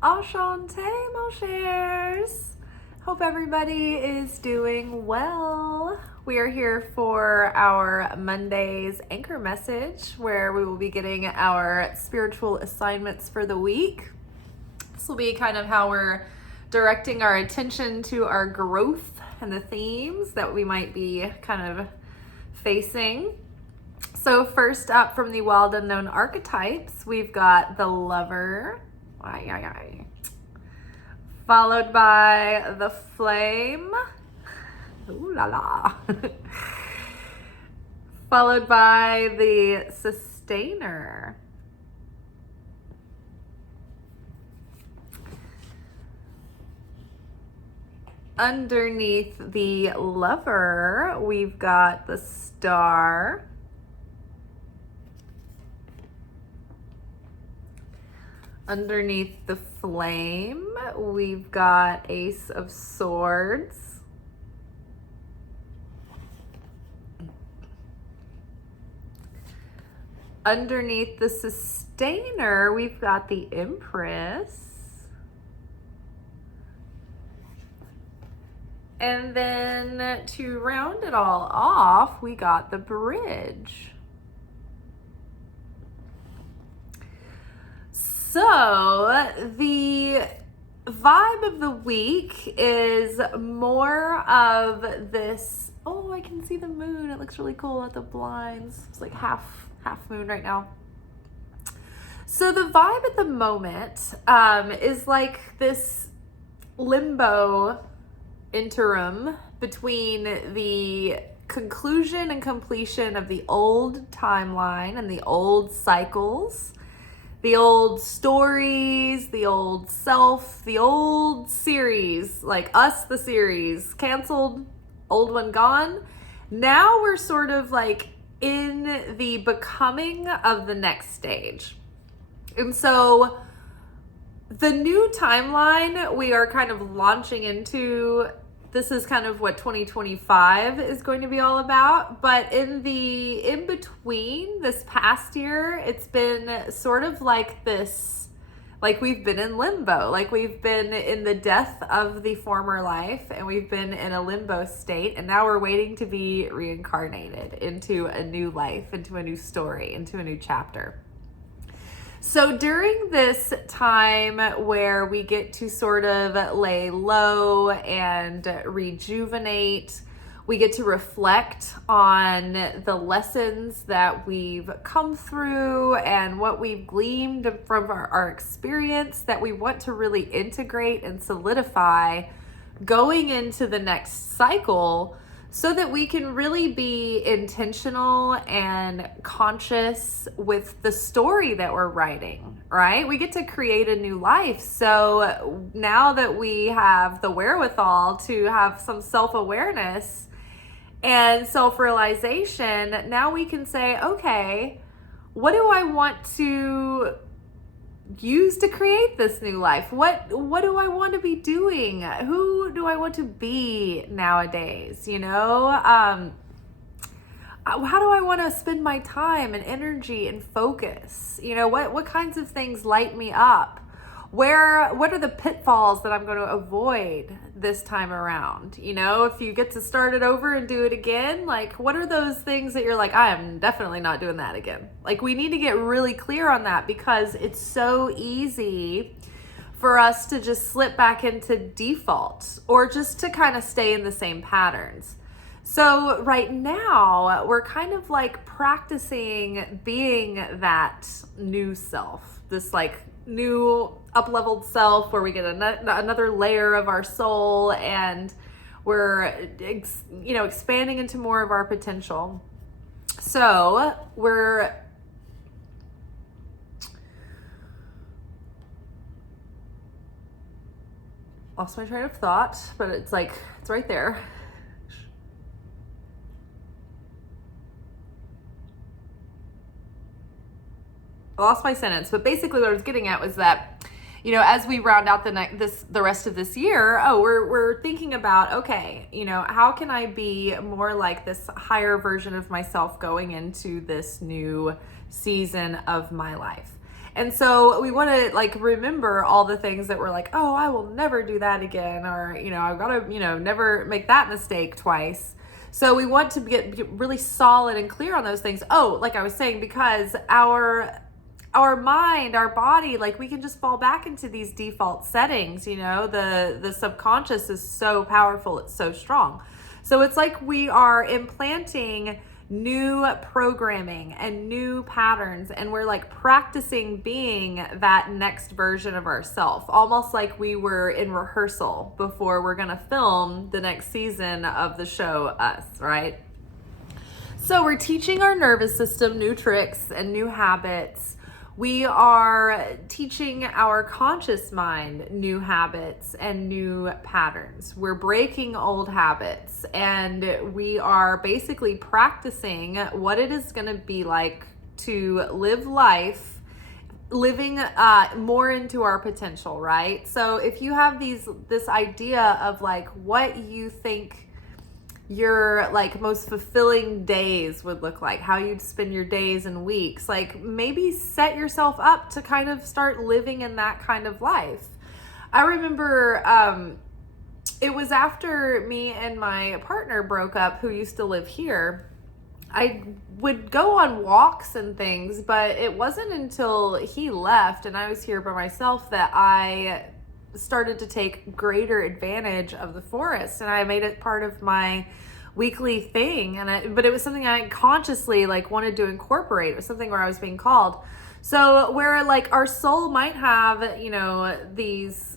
Ashante, mon chers. Hope everybody is doing well. We are here for our Monday's anchor message, where we will be getting our spiritual assignments for the week. This will be kind of how we're directing our attention to our growth and the themes that we might be kind of facing. So first up from the wild unknown archetypes, we've got the lover, followed by the flame, ooh la la, followed by the sustainer, underneath the lover, we've got the star, underneath the flame, we've got Ace of Swords. Underneath the sustainer, we've got the Empress. And then to round it all off, we got the bridge. So the vibe of the week is more of this, oh, I can see the moon. It looks really cool at the blinds. It's like half moon right now. So the vibe at the moment is like this limbo interim between the conclusion and completion of the old timeline and the old cycles, the old stories, the old self, the old series, like Us, the series, canceled, old one gone. Now we're sort of like in the becoming of the next stage. And so the new timeline we are kind of launching into, this is kind of what 2025 is going to be all about. But in between this past year, it's been sort of like this, like we've been in limbo, like we've been in the death of the former life and we've been in a limbo state. And now we're waiting to be reincarnated into a new life, into a new story, into a new chapter. So during this time where we get to sort of lay low and rejuvenate, we get to reflect on the lessons that we've come through and what we've gleaned from our experience that we want to really integrate and solidify going into the next cycle, so that we can really be intentional and conscious with the story that we're writing, right? We get to create a new life. So now that we have the wherewithal to have some self-awareness and self-realization, now we can say, okay, what do I want to use to create this new life? What do I want to be doing? Who do I want to be nowadays? You know, how do I want to spend my time and energy and focus? You know, what kinds of things light me up? What are the pitfalls that I'm going to avoid this time around? You know, if you get to start it over and do it again, like what are those things that you're like, I am definitely not doing that again? Like we need to get really clear on that, because it's so easy for us to just slip back into default or just to kind of stay in the same patterns. So right now we're kind of like practicing being that new self, this like new up-leveled self where we get another layer of our soul and we're expanding into more of our potential. So we're lost my train of thought, but it's right there. I lost my sentence, but basically what I was getting at was that, you know, as we round out the rest of this year, we're thinking about, okay, you know, how can I be more like this higher version of myself going into this new season of my life? And so we want to like remember all the things that we're like, oh, I will never do that again. Or, I've got to, never make that mistake twice. So we want to get really solid and clear on those things. Oh, like I was saying, because our mind, our body, like we can just fall back into these default settings, the subconscious is so powerful. It's so strong. So it's like we are implanting new programming and new patterns, and we're like practicing being that next version of ourselves, almost like we were in rehearsal before we're gonna film the next season of the show Us, right? So we're teaching our nervous system new tricks and new habits. We are teaching our conscious mind new habits and new patterns. We're breaking old habits, and we are basically practicing what it is going to be like to live life, living more into our potential, right? So if you have this idea of like what you think your like most fulfilling days would look like, how you'd spend your days and weeks, like maybe set yourself up to kind of start living in that kind of life. I remember it was after me and my partner broke up, who used to live here. I would go on walks and things, but it wasn't until he left and I was here by myself that I started to take greater advantage of the forest, and I made it part of my weekly thing. But it was something I consciously like wanted to incorporate. It was something where I was being called. So where like our soul might have, these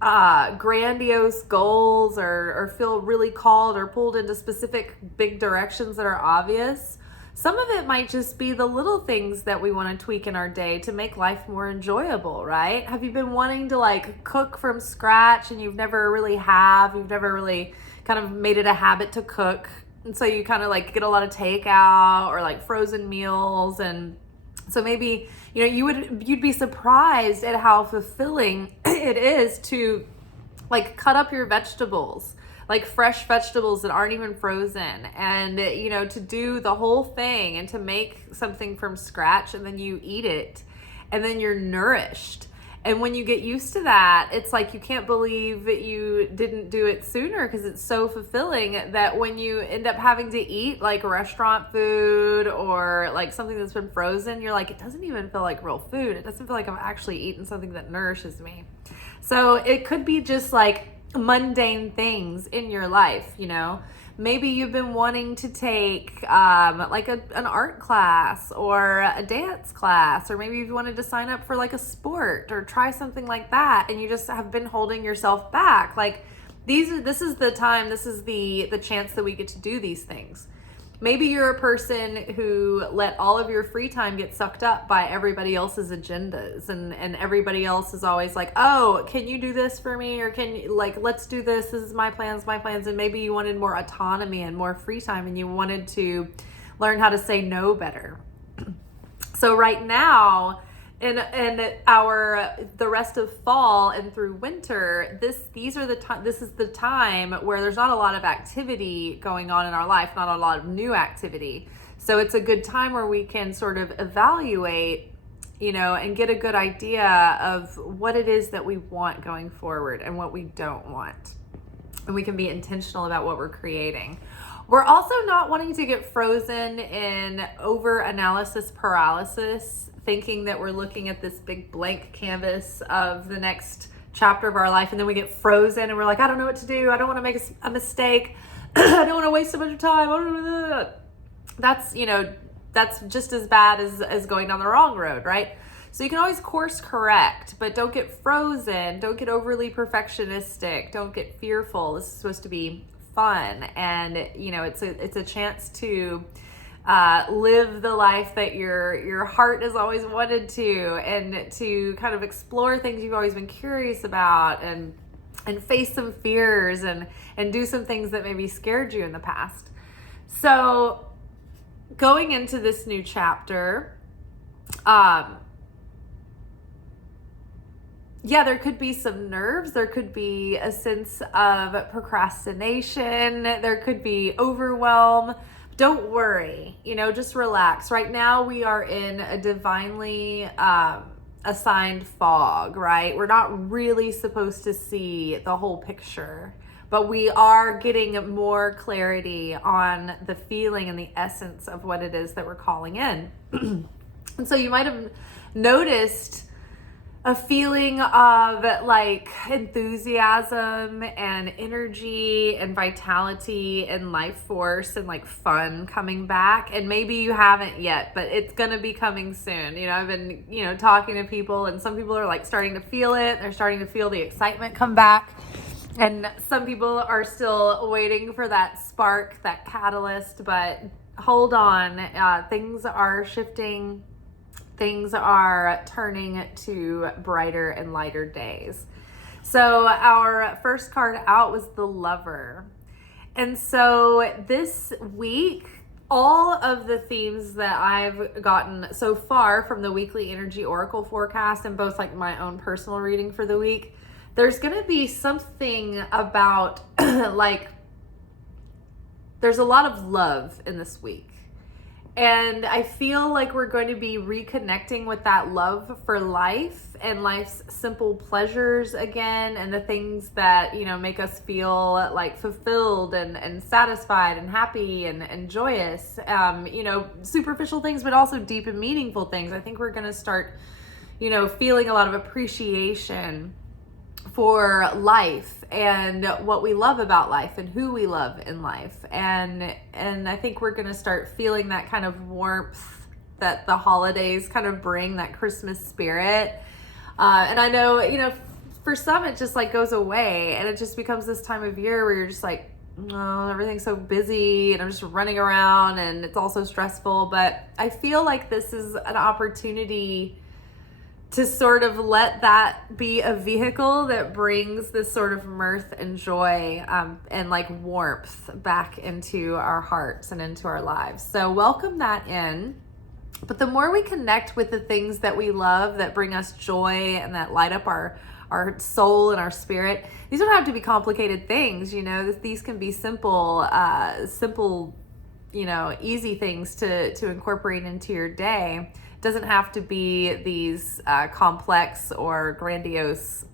grandiose goals or feel really called or pulled into specific big directions that are obvious. Some of it might just be the little things that we want to tweak in our day to make life more enjoyable, right? Have you been wanting to like cook from scratch and you've never really kind of made it a habit to cook? And so you kind of like get a lot of takeout or like frozen meals. And so maybe, you'd be surprised at how fulfilling it is to like cut up your vegetables, like fresh vegetables that aren't even frozen, and to do the whole thing and to make something from scratch, and then you eat it and then you're nourished. And when you get used to that, it's like you can't believe that you didn't do it sooner, because it's so fulfilling that when you end up having to eat like restaurant food or like something that's been frozen, you're like, it doesn't even feel like real food. It doesn't feel like I'm actually eating something that nourishes me. So it could be just like mundane things in your life, Maybe you've been wanting to take like an art class or a dance class, or maybe you've wanted to sign up for like a sport or try something like that, and you just have been holding yourself back. Like this is the time, this is the chance that we get to do these things. Maybe you're a person who let all of your free time get sucked up by everybody else's agendas, and everybody else is always like, oh, can you do this for me? Or can you, like, let's do this. This is my plans. And maybe you wanted more autonomy and more free time, and you wanted to learn how to say no better. So right now, in the rest of fall and through winter, this is the time where there's not a lot of activity going on in our life, not a lot of new activity. So it's a good time where we can sort of evaluate, and get a good idea of what it is that we want going forward and what we don't want. And we can be intentional about what we're creating. We're also not wanting to get frozen in over-analysis paralysis, thinking that we're looking at this big blank canvas of the next chapter of our life, and then we get frozen and we're like, I don't know what to do. I don't want to make a mistake. I don't want to waste a bunch of time. That's just as bad as going down the wrong road, right? So you can always course correct, but don't get frozen. Don't get overly perfectionistic. Don't get fearful. This is supposed to be fun, and it's a chance to live the life that your heart has always wanted to, and to kind of explore things you've always been curious about, and face some fears and do some things that maybe scared you in the past. So going into this new chapter, there could be some nerves. There could be a sense of procrastination. There could be overwhelm. Don't worry, just relax. Right now we are in a divinely assigned fog, right? We're not really supposed to see the whole picture, but we are getting more clarity on the feeling and the essence of what it is that we're calling in. And so you might have noticed a feeling of like enthusiasm and energy and vitality and life force and like fun coming back. And maybe you haven't yet, but it's going to be coming soon. You know, I've been, talking to people, and some people are like starting to feel it. They're starting to feel the excitement come back. And some people are still waiting for that spark, that catalyst, but hold on. Things are shifting. Things are turning to brighter and lighter days. So our first card out was the Lover. And so this week, all of the themes that I've gotten so far from the weekly energy oracle forecast and both like my own personal reading for the week, there's going to be something about like, there's a lot of love in this week. And I feel like we're going to be reconnecting with that love for life and life's simple pleasures again, and the things that, make us feel like fulfilled and satisfied and happy and joyous, superficial things, but also deep and meaningful things. I think we're going to start, feeling a lot of appreciation for life and what we love about life and who we love in life. And I think we're going to start feeling that kind of warmth that the holidays kind of bring, that Christmas spirit. And I know, for some it just like goes away, and it just becomes this time of year where you're just like, oh, everything's so busy and I'm just running around and it's all so stressful. But I feel like this is an opportunity to sort of let that be a vehicle that brings this sort of mirth and joy and like warmth back into our hearts and into our lives. So welcome that in. But the more we connect with the things that we love, that bring us joy and that light up our soul and our spirit, these don't have to be complicated things. These can be simple, easy things to incorporate into your day. Doesn't have to be these complex or grandiose,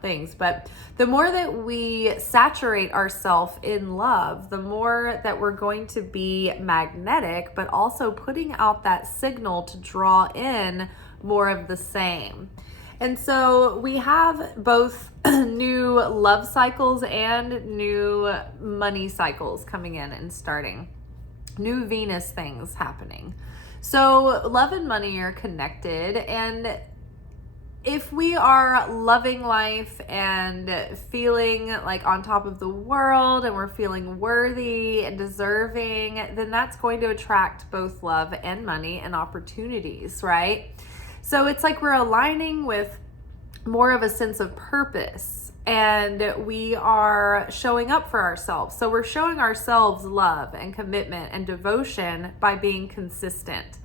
things. But the more that we saturate ourselves in love, the more that we're going to be magnetic, but also putting out that signal to draw in more of the same. And so we have both new love cycles and new money cycles coming in and starting. New Venus things happening. So love and money are connected, and if we are loving life and feeling like on top of the world and we're feeling worthy and deserving, then that's going to attract both love and money and opportunities, right? So it's like we're aligning with more of a sense of purpose, and we are showing up for ourselves. So we're showing ourselves love and commitment and devotion by being consistent,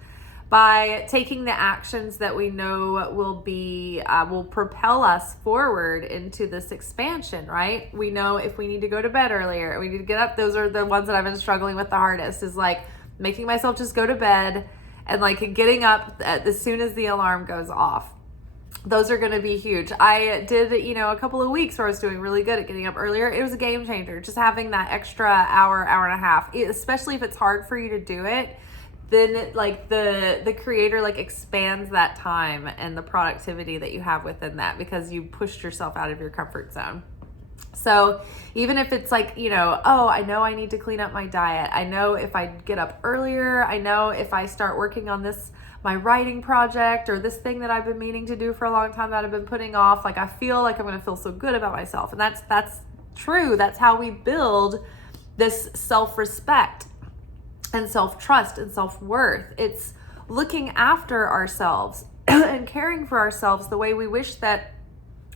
by taking the actions that we know will propel us forward into this expansion, right? We know if we need to go to bed earlier, we need to get up. Those are the ones that I've been struggling with the hardest, is like making myself just go to bed and like getting up as soon as the alarm goes off. Those are going to be huge. I did, a couple of weeks where I was doing really good at getting up earlier. It was a game changer. Just having that extra hour and a half, especially if it's hard for you to do it, then the creator expands that time and the productivity that you have within that, because you pushed yourself out of your comfort zone. So even if it's I know I need to clean up my diet. I know if I get up earlier, I know if I start working on my writing project or this thing that I've been meaning to do for a long time that I've been putting off, I feel like I'm going to feel so good about myself. And that's true. That's how we build this self-respect and self-trust and self-worth. It's looking after ourselves and caring for ourselves the way we wish that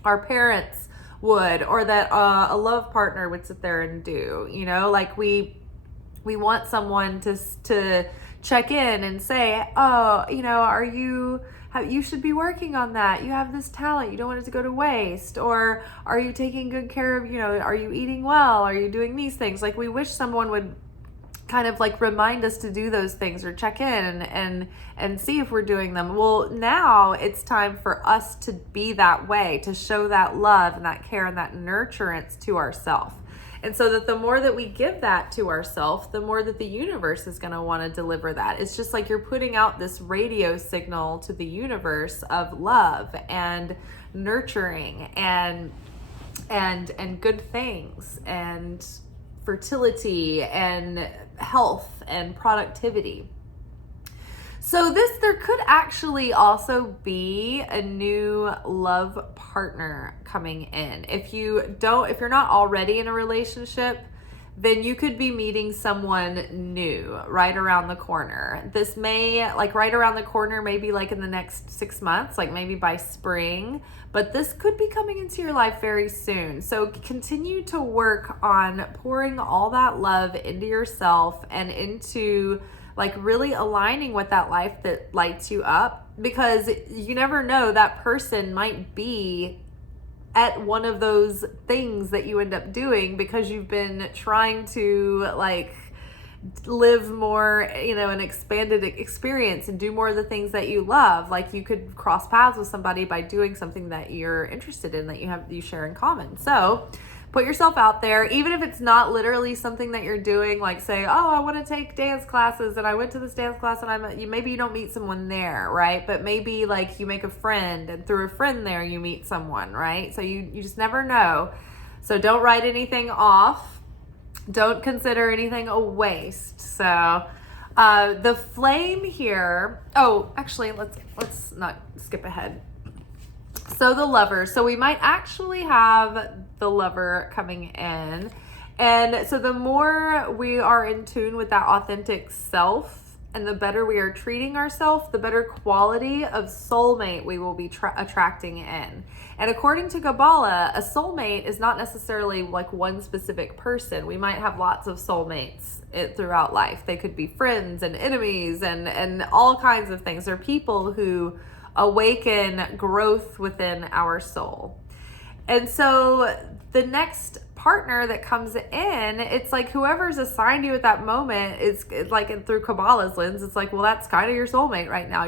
our parents would, or that a love partner would sit there and do. We want someone to check in and say, oh, you should be working on that. You have this talent. You don't want it to go to waste. Or are you taking good care of, are you eating well? Are you doing these things? We wish someone would kind of like remind us to do those things or check in and see if we're doing them. Well, now it's time for us to be that way, to show that love and that care and that nurturance to ourselves. And so that the more that we give that to ourselves, the more that the universe is going to want to deliver that. It's just like you're putting out this radio signal to the universe of love and nurturing and good things and fertility and health and productivity. So there could actually also be a new love partner coming in. If you're not already in a relationship, then you could be meeting someone new right around the corner. This may, like right around the corner, maybe like in the next 6 months, like maybe by spring, but this could be coming into your life very soon. So continue to work on pouring all that love into yourself and into like really aligning with that life that lights you up, because you never know, that person might be at one of those things that you end up doing because you've been trying to like live more, an expanded experience and do more of the things that you love. Like you could cross paths with somebody by doing something that you're interested in, that you share in common. So put yourself out there, even if it's not literally something that you're doing, like say, oh, I want to take dance classes and I went to this dance class and maybe you don't meet someone there, right? But maybe like you make a friend and through a friend there you meet someone, right? So you just never know. So don't write anything off. Don't consider anything a waste. So the flame here, actually let's not skip ahead. So the lover, so we might actually have the lover coming in. And so the more we are in tune with that authentic self and the better we are treating ourselves, the better quality of soulmate we will be attracting in. And according to Kabbalah, a soulmate is not necessarily like one specific person. We might have lots of soulmates throughout life. They could be friends and enemies and all kinds of things. They're people who awaken growth within our soul. And so the next partner that comes in, it's like whoever's assigned you at that moment is like, through Kabbalah's lens, it's like, well, that's kind of your soulmate right now.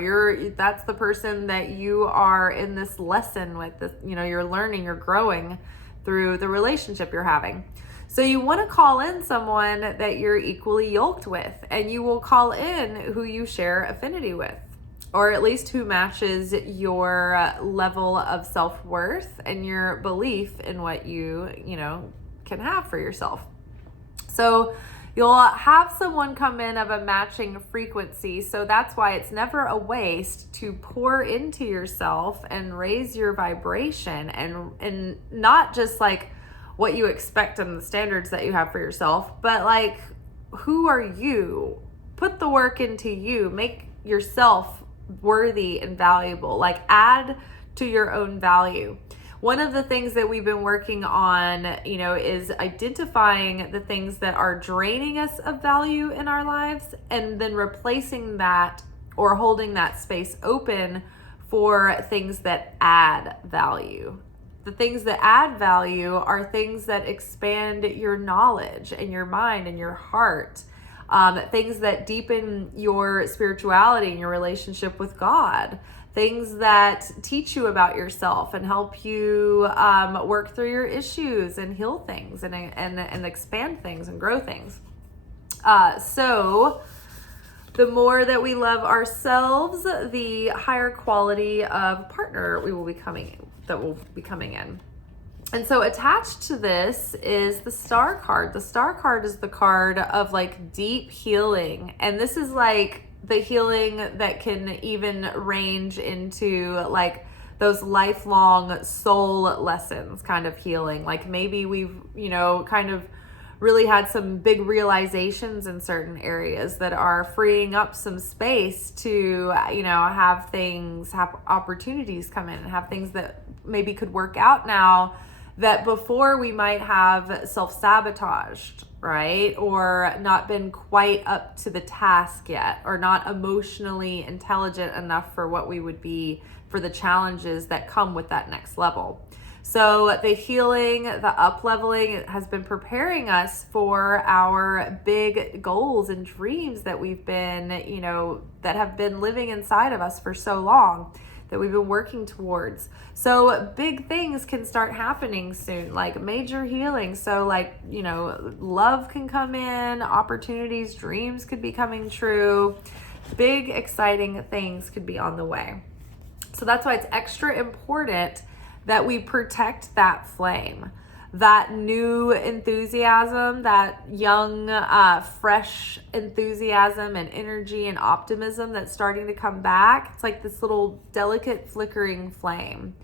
That's the person that you are in this lesson with, this, you're learning, you're growing through the relationship you're having. So you want to call in someone that you're equally yoked with, and you will call in who you share affinity with, or at least who matches your level of self-worth and your belief in what you can have for yourself. So you'll have someone come in of a matching frequency. So that's why it's never a waste to pour into yourself and raise your vibration, and not just like what you expect and the standards that you have for yourself, but like, who are you? Put the work into you. Make yourself worthy and valuable. Like, add to your own value. One of the things that we've been working on, is identifying the things that are draining us of value in our lives, and then replacing that or holding that space open for things that add value. The things that add value are things that expand your knowledge and your mind and your heart. Things that deepen your spirituality and your relationship with God. Things that teach you about yourself and help you work through your issues and heal things and expand things and grow things. So the more that we love ourselves, the higher quality of partner will be coming in. And so attached to this is the Star card. The Star card is the card of like deep healing. And this is like the healing that can even range into like those lifelong soul lessons kind of healing. Like maybe we've, kind of really had some big realizations in certain areas that are freeing up some space to, have opportunities come in and have things that maybe could work out now that before we might have self-sabotaged, right? Or not been quite up to the task yet, or not emotionally intelligent enough for what we would be for the challenges that come with that next level. So the healing, the up-leveling has been preparing us for our big goals and dreams that we've been, that have been living inside of us for so long, that we've been working towards. So big things can start happening soon, like major healing. So love can come in, opportunities, dreams could be coming true. Big, exciting things could be on the way. So that's why it's extra important that we protect that flame, that new enthusiasm, that young, fresh enthusiasm and energy and optimism that's starting to come back. It's like this little delicate flickering flame.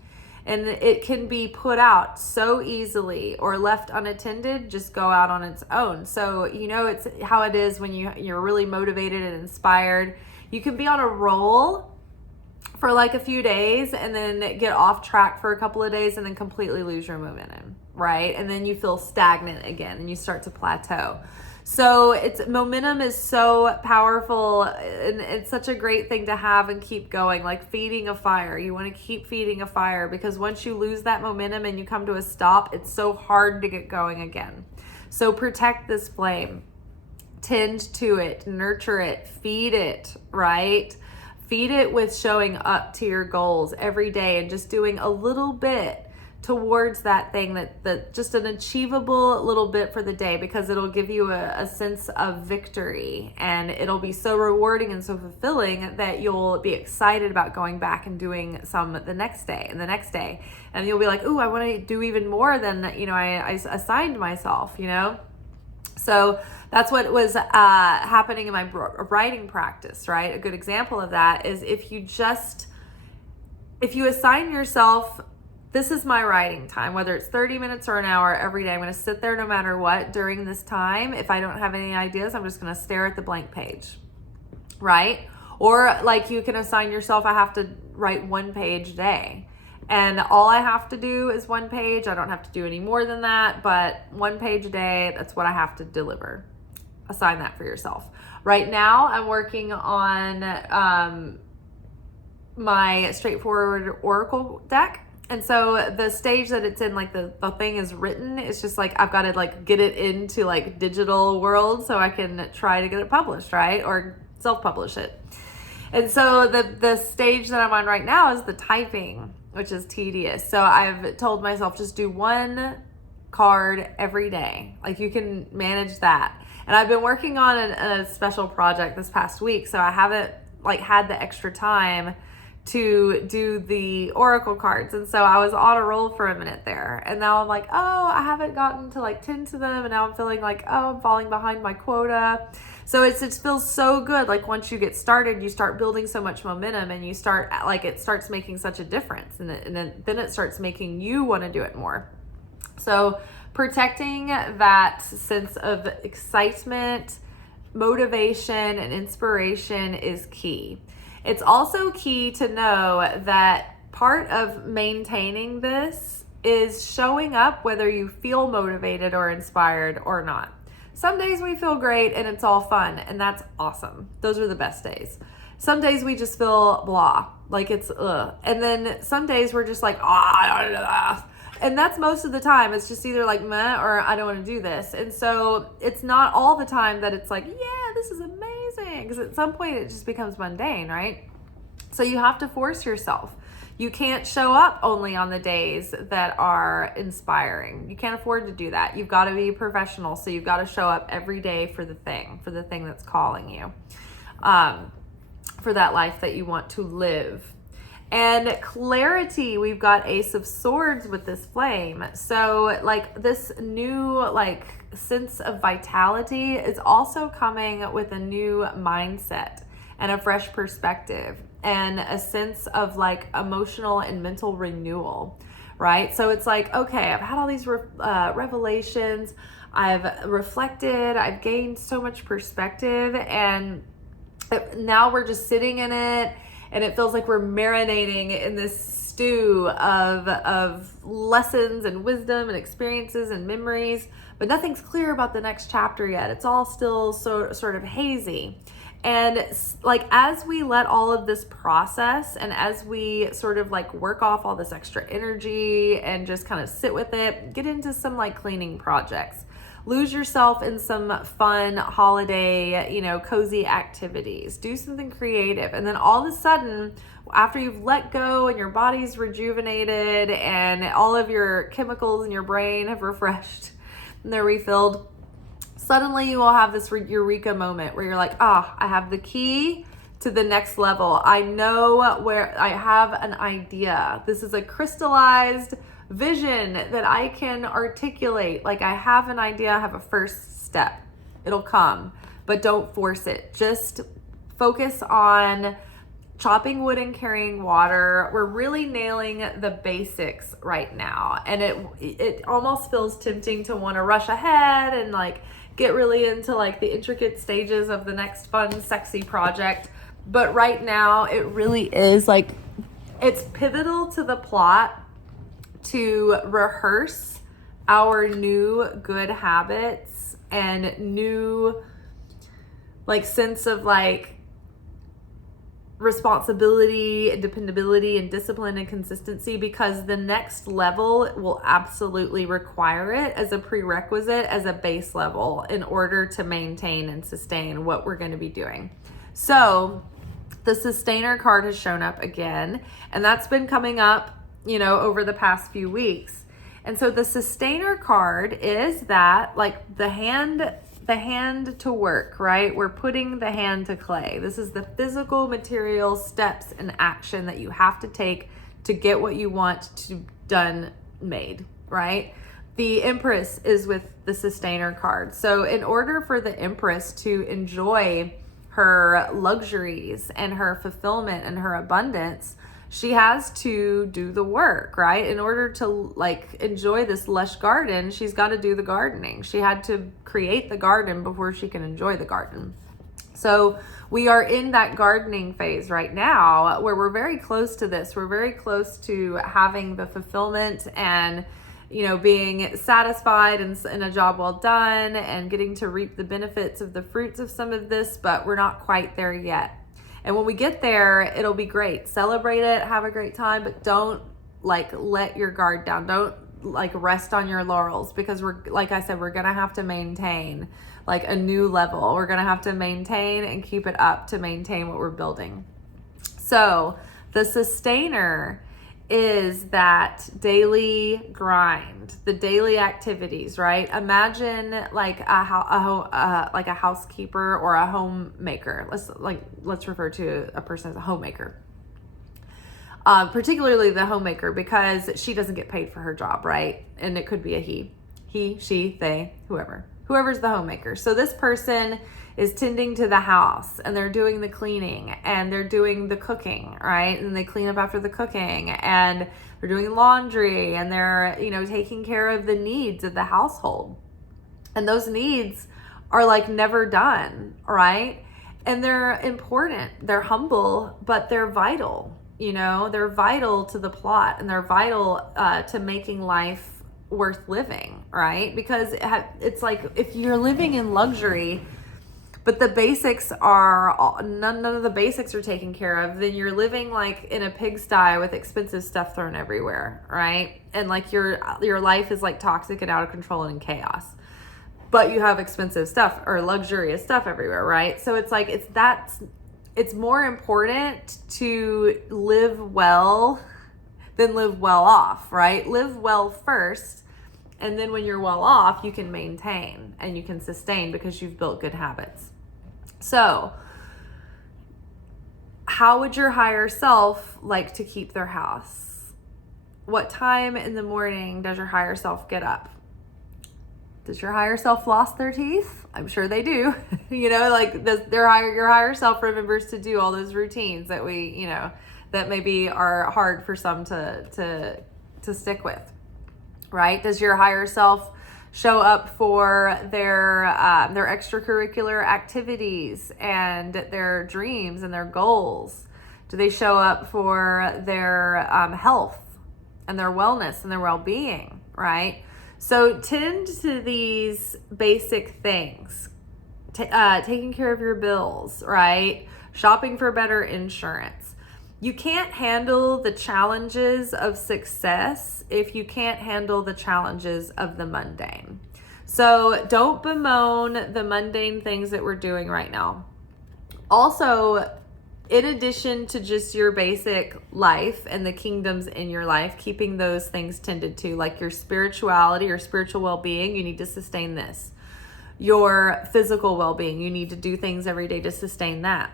And it can be put out so easily or left unattended, just go out on its own. So, it's how it is when you're really motivated and inspired. You can be on a roll for like a few days and then get off track for a couple of days and then completely lose your momentum, right? And then you feel stagnant again and you start to plateau. So momentum is so powerful, and it's such a great thing to have and keep going, like feeding a fire. You want to keep feeding a fire, because once you lose that momentum and you come to a stop, it's so hard to get going again. So protect this flame, tend to it, nurture it, feed it, right? Feed it with showing up to your goals every day and just doing a little bit towards that thing, that just an achievable little bit for the day, because it'll give you a sense of victory, and it'll be so rewarding and so fulfilling that you'll be excited about going back and doing some the next day and the next day. And you'll be like, ooh, I want to do even more than, I assigned myself, So that's what was happening in my writing practice, right? A good example of that is if you assign yourself, this is my writing time, whether it's 30 minutes or an hour every day, I'm going to sit there no matter what during this time. If I don't have any ideas, I'm just going to stare at the blank page, right? Or like you can assign yourself, I have to write 1 page a day. And all I have to do is 1 page. I don't have to do any more than that, but 1 page a day, that's what I have to deliver. Assign that for yourself. Right now, I'm working on my straightforward oracle deck. And so the stage that it's in, like the thing is written, it's just like I've got to like get it into like digital world so I can try to get it published, right? Or self-publish it. And so the stage that I'm on right now is the typing, which is tedious. So I've told myself, just do 1 card every day. Like you can manage that. And I've been working on a special project this past week, so I haven't like had the extra time to do the oracle cards. And so I was on a roll for a minute there. And now I'm like, oh, I haven't gotten to like 10 to them. And now I'm feeling like, oh, I'm falling behind my quota. So it feels so good. Like once you get started, you start building so much momentum, and you start like, it starts making such a difference. And then it starts making you want to do it more. So protecting that sense of excitement, motivation, and inspiration is key. It's also key to know that part of maintaining this is showing up whether you feel motivated or inspired or not. Some days we feel great and it's all fun, and that's awesome. Those are the best days. Some days we just feel blah, like it's ugh. And then some days we're just like, and that's most of the time. It's just either like meh or I don't want to do this. And so it's not all the time that it's like, yeah, this is amazing. Because at some point it just becomes mundane, right? So you have to force yourself. You can't show up only on the days that are inspiring. You can't afford to do that. You've got to be professional. So you've got to show up every day for the thing that's calling you, for that life that you want to live. And clarity, we've got Ace of Swords with this flame. So like this new like sense of vitality is also coming with a new mindset and a fresh perspective and a sense of like emotional and mental renewal, right? So it's like, okay, I've had all these revelations, I've reflected, I've gained so much perspective, and now we're just sitting in it. And it feels like we're marinating in this stew of lessons and wisdom and experiences and memories, but nothing's clear about the next chapter yet. It's all still sort of hazy. And like, as we let all of this process and as we sort of like work off all this extra energy and just kind of sit with it, get into some like cleaning projects, lose yourself in some fun holiday, cozy activities, do something creative. And then all of a sudden, after you've let go and your body's rejuvenated and all of your chemicals in your brain have refreshed and they're refilled, suddenly you will have this eureka moment where you're like, I have the key to the next level. I know where I have an idea. This is a crystallized vision that I can articulate. Like, I have an idea, I have a first step. It'll come, but don't force it. Just focus on chopping wood and carrying water. We're really nailing the basics right now. And it almost feels tempting to want to rush ahead and like get really into like the intricate stages of the next fun, sexy project. But right now it really is like, it's pivotal to the plot to rehearse our new good habits and new like sense of like responsibility and dependability and discipline and consistency, because the next level will absolutely require it as a prerequisite, as a base level, in order to maintain and sustain what we're going to be doing. So the sustainer card has shown up again, and that's been coming up, over the past few weeks. And so the sustainer card is that like the hand to work, right? We're putting the hand to clay. This is the physical material steps and action that you have to take to get what you want to done made, right? The Empress is with the sustainer card. So in order for the Empress to enjoy her luxuries and her fulfillment and her abundance, she has to do the work, right? In order to like enjoy this lush garden, she's got to do the gardening. She had to create the garden before she can enjoy the garden. So we are in that gardening phase right now where we're very close to this. We're very close to having the fulfillment and, being satisfied and a job well done and getting to reap the benefits of the fruits of some of this, but we're not quite there yet. And when we get there, it'll be great. Celebrate it, have a great time, but don't like let your guard down. Don't like rest on your laurels, because like I said, we're going to have to maintain like a new level. We're going to have to maintain and keep it up to maintain what we're building. So the sustainer is that daily grind, the daily activities, right? Imagine like a housekeeper or a homemaker. Let's refer to a person as a homemaker. Particularly the homemaker, because she doesn't get paid for her job, right? And it could be a he, she, they, whoever's the homemaker. So this person is tending to the house, and they're doing the cleaning, and they're doing the cooking, right? And they clean up after the cooking, and they're doing laundry, and they're, taking care of the needs of the household. And those needs are like never done, right? And they're important. They're humble, but they're vital. They're vital to the plot, and they're vital to making life worth living, right? Because it's like, if you're living in luxury, but the basics are, none of the basics are taken care of, then you're living like in a pigsty with expensive stuff thrown everywhere, right? And like your life is like toxic and out of control and in chaos. But you have expensive stuff or luxurious stuff everywhere, right? So it's like, it's more important to live well than live well off, right? Live well first, and then when you're well off, you can maintain and you can sustain because you've built good habits. So how would your higher self like to keep their house? What time in the morning does your higher self get up? Does your higher self floss their teeth? I'm sure they do. Your higher self remembers to do all those routines that we, that maybe are hard for some to stick with, right? Does your higher self show up for their extracurricular activities and their dreams and their goals? Do they show up for their health and their wellness and their well-being, right? So tend to these basic things. taking care of your bills, right? Shopping for better insurance. You can't handle the challenges of success if you can't handle the challenges of the mundane. So don't bemoan the mundane things that we're doing right now. Also, in addition to just your basic life and the kingdoms in your life, keeping those things tended to, like your spirituality, your spiritual well-being, you need to sustain this. Your physical well-being, you need to do things every day to sustain that.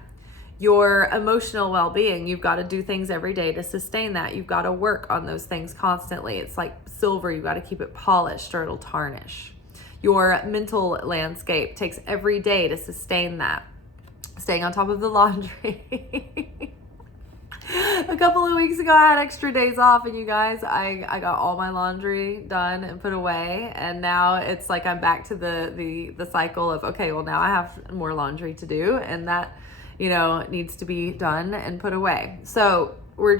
Your emotional well-being, you've got to do things every day to sustain that. You've got to work on those things constantly. It's like silver, you've got to keep it polished or it'll tarnish. Your mental landscape takes every day to sustain that. Staying on top of the laundry. A couple of weeks ago, I had extra days off, and you guys, I got all my laundry done and put away, and now it's like I'm back to the cycle of, okay, well, now I have more laundry to do, and that, needs to be done and put away. So we're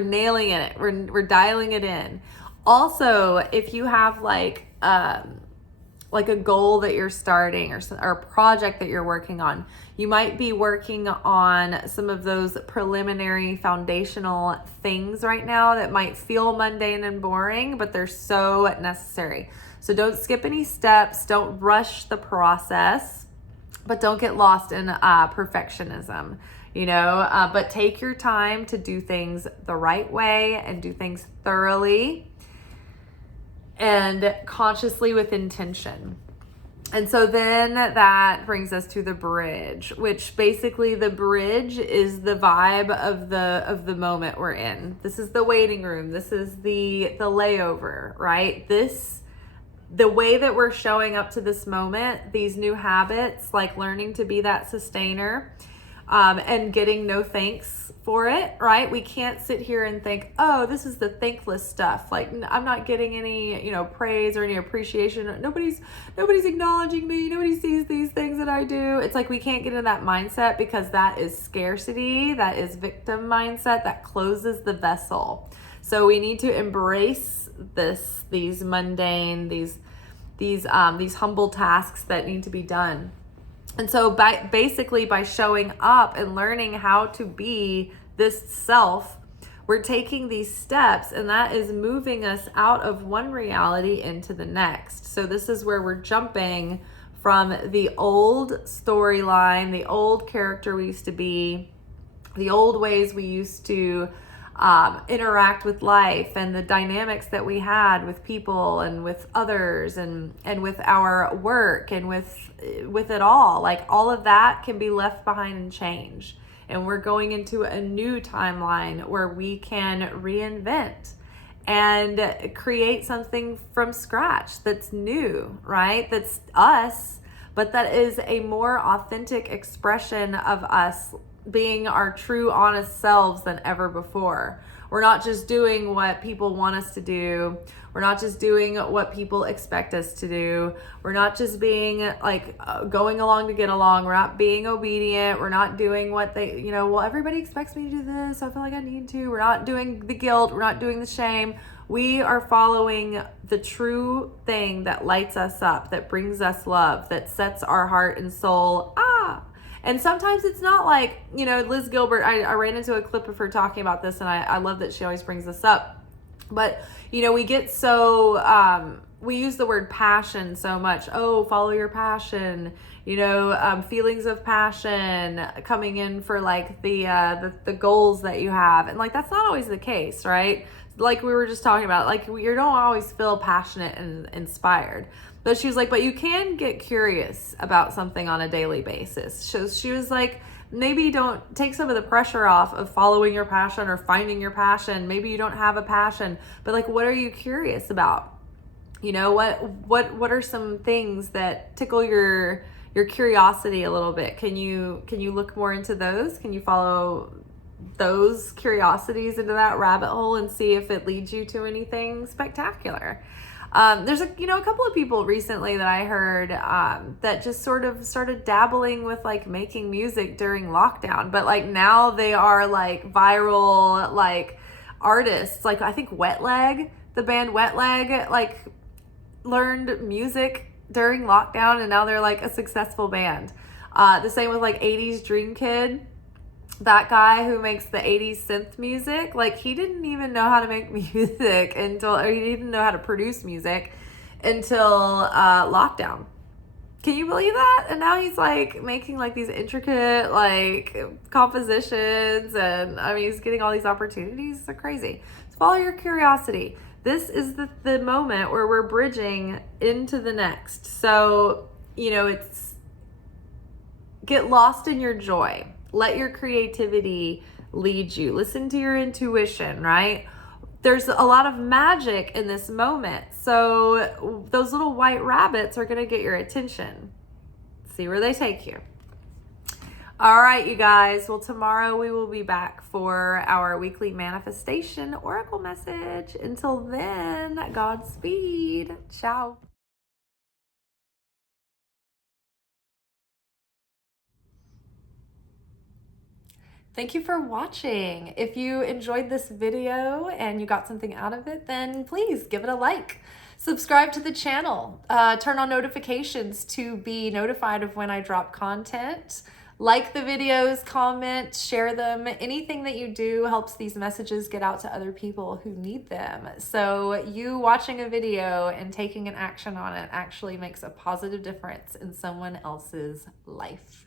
nailing it. We're dialing it in. Also, if you have like a goal that you're starting or a project that you're working on, you might be working on some of those preliminary foundational things right now that might feel mundane and boring, but they're so necessary. So don't skip any steps, don't rush the process, but don't get lost in perfectionism, but take your time to do things the right way and do things thoroughly and consciously with intention. And so then that brings us to the bridge, which basically the bridge is the vibe of the moment we're in. This is the waiting room. This is the layover, right? The way that we're showing up to this moment, these new habits, like learning to be that sustainer, and getting no thanks for it, right? We can't sit here and think, oh, this is the thankless stuff. Like, I'm not getting any, praise or any appreciation. Nobody's acknowledging me. Nobody sees these things that I do. It's like we can't get into that mindset because that is scarcity. That is victim mindset that closes the vessel. So we need to embrace these mundane, these humble tasks that need to be done. And so by showing up and learning how to be this self, we're taking these steps, and that is moving us out of one reality into the next. So this is where we're jumping from the old storyline, the old character we used to be, the old ways we used to interact with life and the dynamics that we had with people and with others and with our work and with it all. Like all of that can be left behind and change. And we're going into a new timeline where we can reinvent and create something from scratch that's new, right? That's us, but that is a more authentic expression of us being our true, honest selves than ever before. We're not just doing what people want us to do. We're not just doing what people expect us to do. We're not just being like going along to get along. We're not being obedient. We're not doing what they, well, everybody expects me to do this, so I feel like I need to. We're not doing the guilt. We're not doing the shame. We are following the true thing that lights us up, that brings us love, that sets our heart and soul. And sometimes it's not like, Liz Gilbert, I ran into a clip of her talking about this, and I love that she always brings this up. But, we get so, we use the word passion so much. Oh, follow your passion, feelings of passion coming in for like the goals that you have. And like, that's not always the case, right? Like we were just talking about, like you don't always feel passionate and inspired. But she was like, but you can get curious about something on a daily basis. So she was like, maybe don't take some of the pressure off of following your passion or finding your passion. Maybe you don't have a passion, but like, what are you curious about? What are some things that tickle your curiosity a little bit? Can you look more into those? Can you follow those curiosities into that rabbit hole and see if it leads you to anything spectacular? There's a couple of people recently that I heard that just sort of started dabbling with like making music during lockdown, but like now they are like viral like artists. Like I think the band Wet Leg like learned music during lockdown, and now they're like a successful band. The same with like 80s Dream Kid. That guy who makes the 80s synth music, like he didn't even know how to make music or he didn't know how to produce music until lockdown. Can you believe that? And now he's like making like these intricate like compositions, and I mean he's getting all these opportunities. It's crazy. So follow your curiosity. This is the moment where we're bridging into the next. So, it's get lost in your joy. Let your creativity lead you. Listen to your intuition, right? There's a lot of magic in this moment. So those little white rabbits are going to get your attention. See where they take you. All right, you guys. Well, tomorrow we will be back for our weekly manifestation oracle message. Until then, Godspeed. Ciao. Thank you for watching. If you enjoyed this video and you got something out of it, then please give it a like. Subscribe to the channel. Turn on notifications to be notified of when I drop content. Like the videos, comment, share them. Anything that you do helps these messages get out to other people who need them. So you watching a video and taking an action on it actually makes a positive difference in someone else's life.